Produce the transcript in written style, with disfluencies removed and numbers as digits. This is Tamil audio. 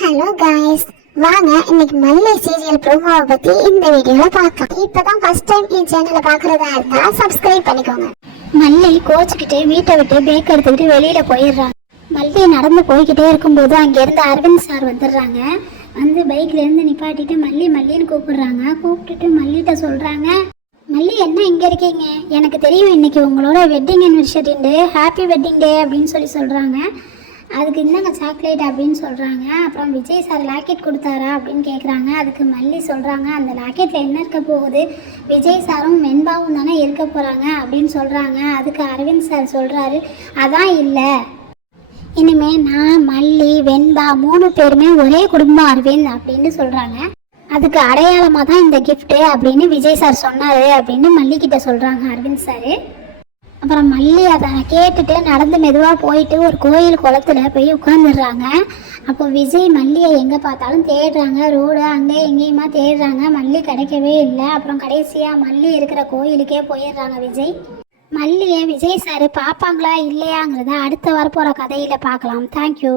ஹலோ காய்ஸ், வாங்க இன்னைக்கு மல்லை சீரியல் ப்ரோமோவை பத்தி இந்த வீடியோல பார்க்கலாம். இப்பதான் ஃபர்ஸ்ட் டைம் என் சேனலை பார்க்கறதா இருந்தா சப்ஸ்கிரைப் பண்ணிக்கோங்க. மல்லி கோச்சுக்கிட்டு வீட்டை விட்டு பேக் எடுத்துக்கிட்டு வெளியில போயிடுறாங்க. மல்லி நடந்து போய்கிட்டே இருக்கும்போது அங்கேருந்து அரவிந்த் சார் வந்துடுறாங்க. வந்து பைக்ல இருந்து நிப்பாட்டிட்டு மல்லி மல்லின்னு கூப்பிடுறாங்க. கூப்பிட்டுட்டு மல்லிகிட்ட சொல்றாங்க, மல்லி என்ன இங்கே இருக்கீங்க? எனக்கு தெரியும் இன்னைக்கு உங்களோட வெட்டிங் அனிவர்சரி டே, ஹாப்பி வெட்டிங் டே அப்படின்னு சொல்கிறாங்க. அதுக்கு இந்தாங்க சாக்லேட் அப்படின்னு சொல்கிறாங்க. அப்புறம் விஜய் சார் லாக்கெட் கொடுத்தாரா அப்படின்னு கேட்குறாங்க. அதுக்கு மல்லி சொல்கிறாங்க, அந்த லாக்கெட்டில் என்ன இருக்க போகுது, விஜய் சாரும் வெண்பாவும் தானே இருக்க போகிறாங்க அப்படின்னு சொல்கிறாங்க. அதுக்கு அரவிந்த் சார் சொல்கிறாரு, அதான் இல்லை, இனிமேல் நான் மல்லி வெண்பா 3 பேருமே ஒரே குடும்பம் அரவிந்த் அப்படின்னு சொல்கிறாங்க. அதுக்கு அடையாளமாக தான் இந்த கிஃப்ட்டு அப்படின்னு விஜய் சார் சொன்னார் அப்படின்னு மல்லிக்கிட்ட சொல்கிறாங்க அரவிந்த் சார். அப்புறம் மல்லி அதை கேட்டுட்டு நடந்து மெதுவாக போயிட்டு ஒரு கோயில் குளத்துல போய் உட்காந்துடுறாங்க. அப்போ விஜய் மல்லியை எங்கே பார்த்தாலும் தேடுறாங்க. ரோடு அங்கே எங்கேயுமா தேடுறாங்க, மல்லி கிடைக்கவே இல்லை. அப்புறம் கடைசியாக மல்லி இருக்கிற கோயிலுக்கே போயிடுறாங்க விஜய். மல்லியை விஜய் சார் பார்ப்பாங்களா இல்லையாங்கிறத அடுத்த வரப்போகிற கதையில் பார்க்கலாம். தேங்க்யூ.